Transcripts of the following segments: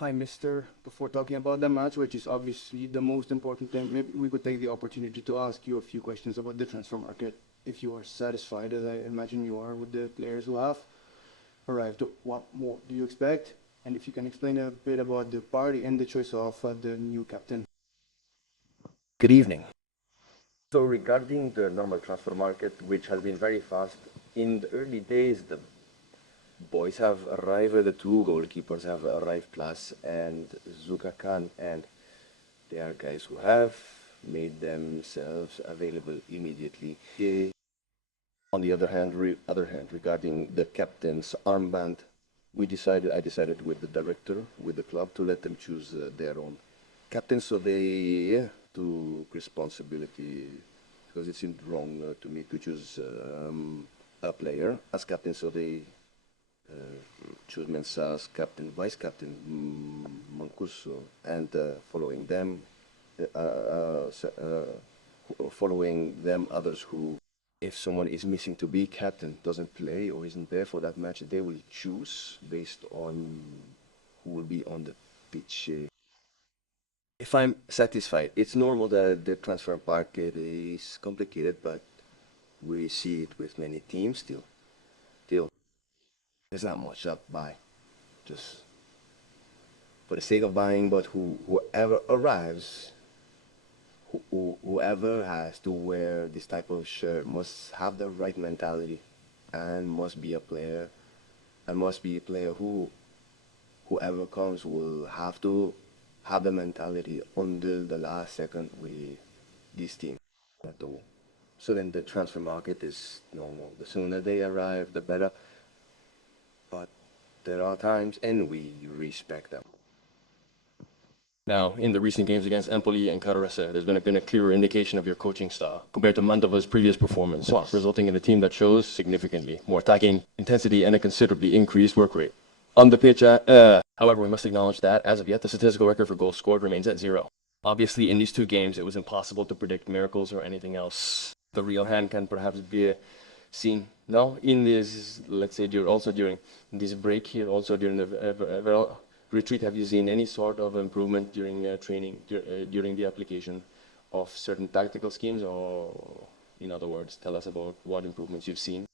Hi, Mister. Before talking about the match, which is obviously the most important thing, maybe we could take the opportunity to ask you a few questions about the transfer market. If you are satisfied, as I imagine you are, with the players who have arrived, what more do you expect? And if you can explain a bit about the party and the choice of the new captain. Good evening. So regarding the normal transfer market, which has been very fast, in the early days, the boys have arrived, the two goalkeepers have arrived, Plus and Zuka Khan, and they are guys who have made themselves available immediately. On the other hand, regarding the captain's armband, I decided with the director, with the club, to let them choose their own captain, so they took responsibility because it seemed wrong to me to choose a player as captain, so they choose Mensah's captain, vice captain Mancuso, and following them others who, if someone is missing to be captain, doesn't play or isn't there for that match, they will choose based on who will be on the pitch. If I'm satisfied, it's normal that the transfer market is complicated, but we see it with many teams still. Still, there's not much up buy, just for the sake of buying. But whoever arrives, whoever has to wear this type of shirt must have the right mentality, and must be a player, who whoever comes will have to have the mentality until the last second with this team. That's all. So then the transfer market is normal. The sooner they arrive, the better. But there are times, and we respect them. Now, in the recent games against Empoli and Carrese, there's been a clearer indication of your coaching style compared to Mantova's previous performance, resulting in a team that shows significantly more attacking intensity and a considerably increased work rate. On the pitch, however, we must acknowledge that, as of yet, the statistical record for goals scored remains at 0. Obviously, in these two games, it was impossible to predict miracles or anything else. The real hand can perhaps be seen now in this, let's say, during this break here, also during the retreat. Have you seen any sort of improvement during training, during the application of certain tactical schemes, or in other words, tell us about what improvements you've seen?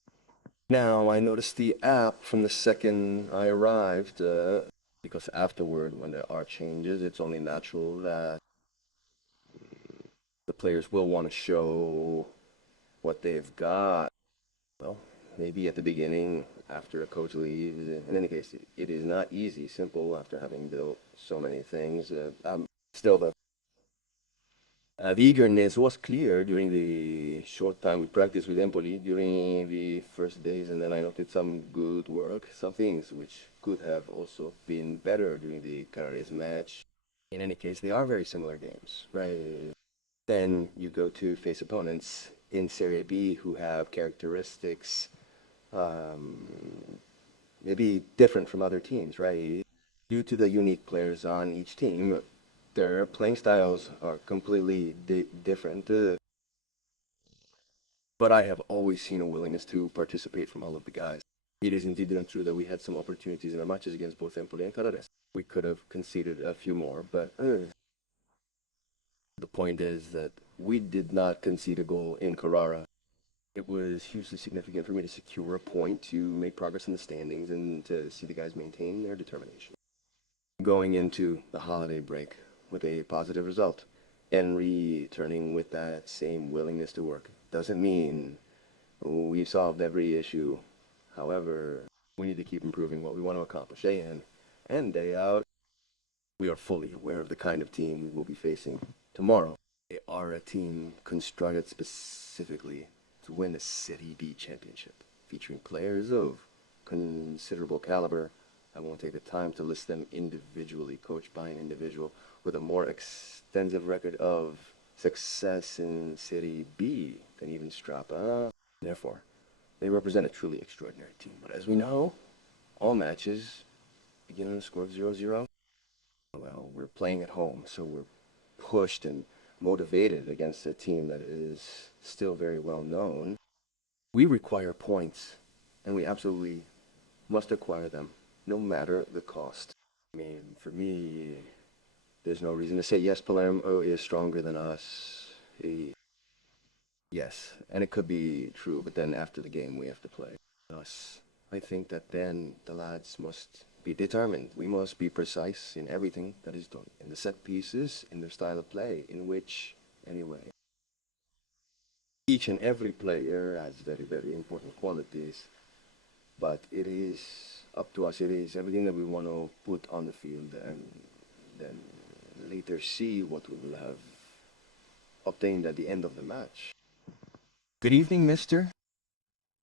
Now, I noticed the app from the second I arrived, because afterward, when there are changes, it's only natural that the players will want to show what they've got. Well, maybe at the beginning, after a coach leaves. In any case, it is not easy, simple after having built so many things. Still, the eagerness was clear during the short time we practiced with Empoli during the first days, and then I noted some good work, some things which could have also been better during the Carrese match. In any case, they are very similar games, right? Then you go to face opponents in Serie B who have characteristics maybe different from other teams, right? Due to the unique players on each team, their playing styles are completely different. But I have always seen a willingness to participate from all of the guys. It is indeed true that we had some opportunities in our matches against both Empoli and Carrara. We could have conceded a few more, but the point is that we did not concede a goal in Carrara. It was hugely significant for me to secure a point, to make progress in the standings, and to see the guys maintain their determination. Going into the holiday break with a positive result and returning with that same willingness to work doesn't mean we've solved every issue. However, we need to keep improving what we want to accomplish day in and day out. We are fully aware of the kind of team we will be facing tomorrow. They are a team constructed specifically to win the Serie B championship, featuring players of considerable caliber. I won't take the time to list them individually, coached by an individual with a more extensive record of success in Serie B than even Strappa. Therefore, they represent a truly extraordinary team. But as we know, all matches begin on a score of 0-0. Well, we're playing at home, so we're pushed and motivated against a team that is still very well known. We require points, and we absolutely must acquire them, no matter the cost. I mean, for me, there's no reason to say yes, Palermo is stronger than us. Yes, and it could be true, but then after the game we have to play us. I think that then the lads must be determined. We must be precise in everything that is done, in the set pieces, in their style of play, in which, anyway. Each and every player has very, very important qualities, but it is up to us. It is everything that we want to put on the field and then later see what we will have obtained at the end of the match. Good evening, mister.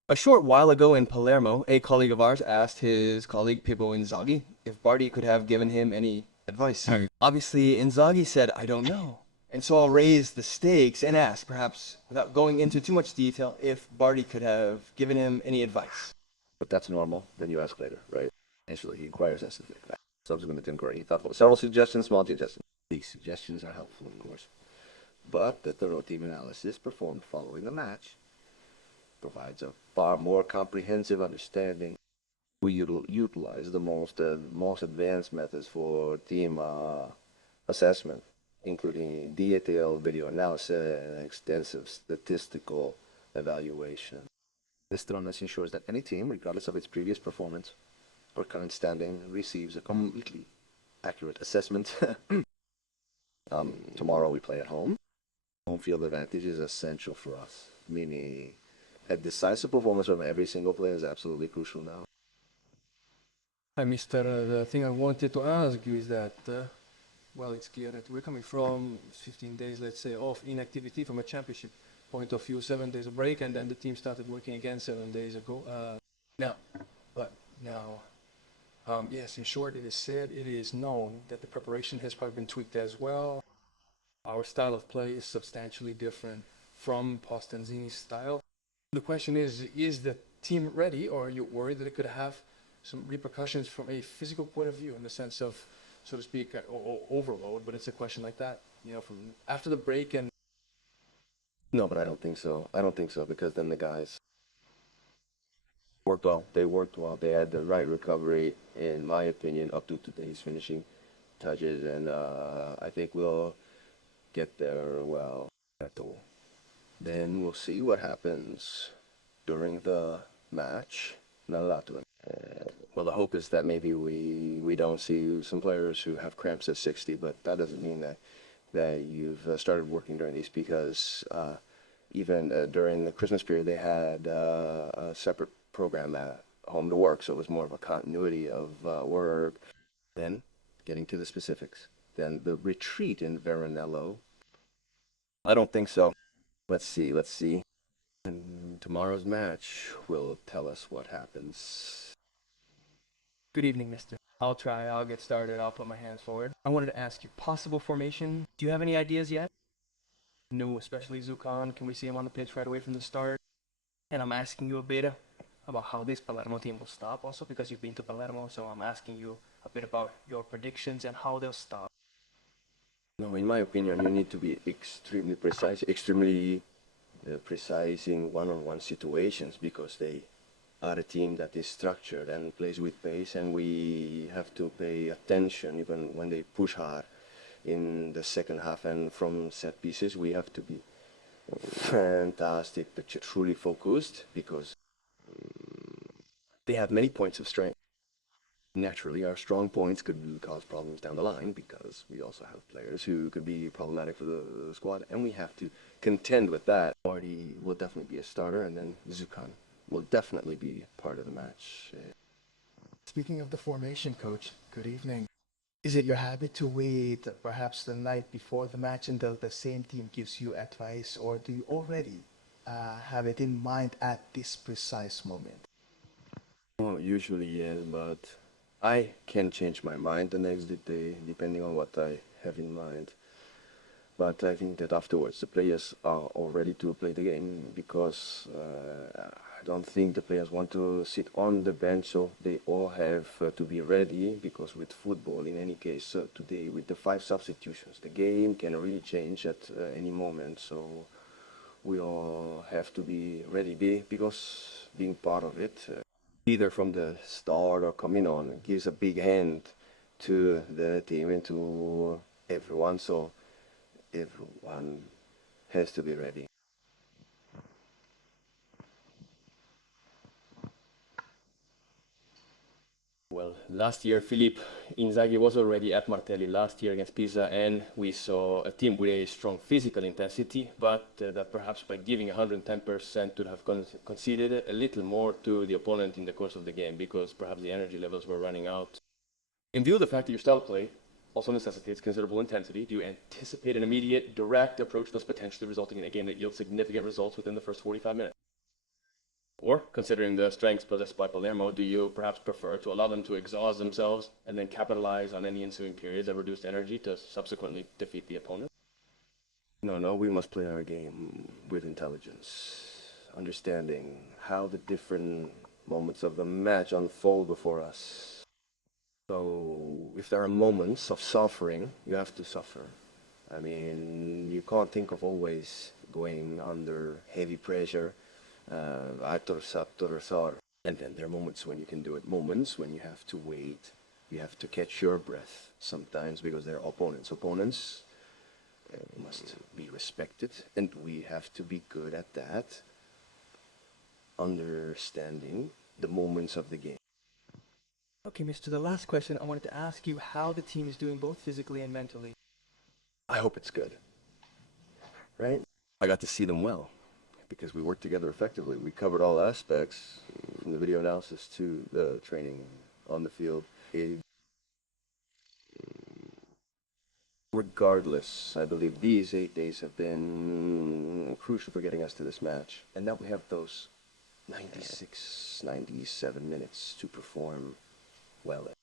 A short while ago in Palermo, a colleague of ours asked his colleague Pippo Inzaghi if Bardi could have given him any advice. Obviously, Inzaghi said, I don't know. And so I'll raise the stakes and ask, perhaps without going into too much detail, if Bardi could have given him any advice. But that's normal. Then you ask later, right? Initially, he inquires as to the fact. Subsequent inquiry, he thought about several suggestions, small suggestions. These suggestions are helpful, of course. But the thorough team analysis performed following the match provides a far more comprehensive understanding. We utilize the most advanced methods for team assessment, including detailed video analysis and extensive statistical evaluation. This thoroughness ensures that any team, regardless of its previous performance or current standing, receives a completely accurate assessment. Tomorrow we play at home. Home field advantage is essential for us, meaning a decisive performance from every single player is absolutely crucial now. Hi, Mister. The thing I wanted to ask you is that, well, it's clear that we're coming from 15 days, let's say, of inactivity from a championship point of view, 7 days of break, and then the team started working again 7 days ago. Yes, in short, it is said, it is known that the preparation has probably been tweaked as well. Our style of play is substantially different from Postanzini's style. The question is the team ready, or are you worried that it could have some repercussions from a physical point of view, in the sense of, so to speak, overload? But it's a question like that, you know, from after the break. And No, but I don't think so. I don't think so, because then the guys worked well. They worked well. They had the right recovery, in my opinion, up to today's finishing touches, and I think we'll get there well at all. Then we'll see what happens during the match. Not a lot to it. Well, the hope is that maybe we don't see some players who have cramps at 60, but that doesn't mean that you've started working during these, because even during the Christmas period, they had a separate program at home to work, so it was more of a continuity of work. Then, getting to the specifics, then the retreat in Veronello, I don't think so. Let's see. And tomorrow's match will tell us what happens. Good evening, mister. I'll try. I'll get started. I'll put my hands forward. I wanted to ask you, possible formation. Do you have any ideas yet? No, especially Zukan. Can we see him on the pitch right away from the start? And I'm asking you a bit about how this Palermo team will stop also, because you've been to Palermo, so I'm asking you a bit about your predictions and how they'll stop. No, in my opinion, you need to be extremely precise in one-on-one situations, because they are a team that is structured and plays with pace, and we have to pay attention even when they push hard in the second half. And from set pieces, we have to be fantastic, but truly focused, because they have many points of strength. Naturally, our strong points could cause problems down the line, because we also have players who could be problematic for the squad, and we have to contend with that. Marty will definitely be a starter, and then Zukan will definitely be part of the match. Speaking of the formation, coach, good evening. Is it your habit to wait perhaps the night before the match until the same team gives you advice, or do you already have it in mind at this precise moment? Well, usually yes, but I can change my mind the next day depending on what I have in mind. But I think that afterwards the players are all ready to play the game, because I don't think the players want to sit on the bench, so they all have to be ready, because with football, in any case, today with the 5 substitutions, the game can really change at any moment, so we all have to be ready, because being part of it, either from the start or coming on, gives a big hand to the team and to everyone, so everyone has to be ready. Well, last year, Philippe Inzaghi was already at Martelli last year against Pisa, and we saw a team with a strong physical intensity, but that perhaps by giving 110% would have conceded a little more to the opponent in the course of the game, because perhaps the energy levels were running out. In view of the fact that your style of play also necessitates considerable intensity, do you anticipate an immediate, direct approach thus potentially resulting in a game that yields significant results within the first 45 minutes? Or, considering the strengths possessed by Palermo, do you perhaps prefer to allow them to exhaust themselves and then capitalize on any ensuing periods of reduced energy to subsequently defeat the opponent? No, we must play our game with intelligence, understanding how the different moments of the match unfold before us. So, if there are moments of suffering, you have to suffer. I mean, you can't think of always going under heavy pressure. And then there are moments when you can do it, moments when you have to wait, you have to catch your breath sometimes, because they're opponents. Opponents must be respected, and we have to be good at that, understanding the moments of the game. Okay, Mr. The last question, I wanted to ask you how the team is doing both physically and mentally. I hope it's good, right? I got to see them well, because we worked together effectively. We covered all aspects, from the video analysis to the training on the field. Regardless, I believe these 8 days have been crucial for getting us to this match. And now we have those 96, 97 minutes to perform well in.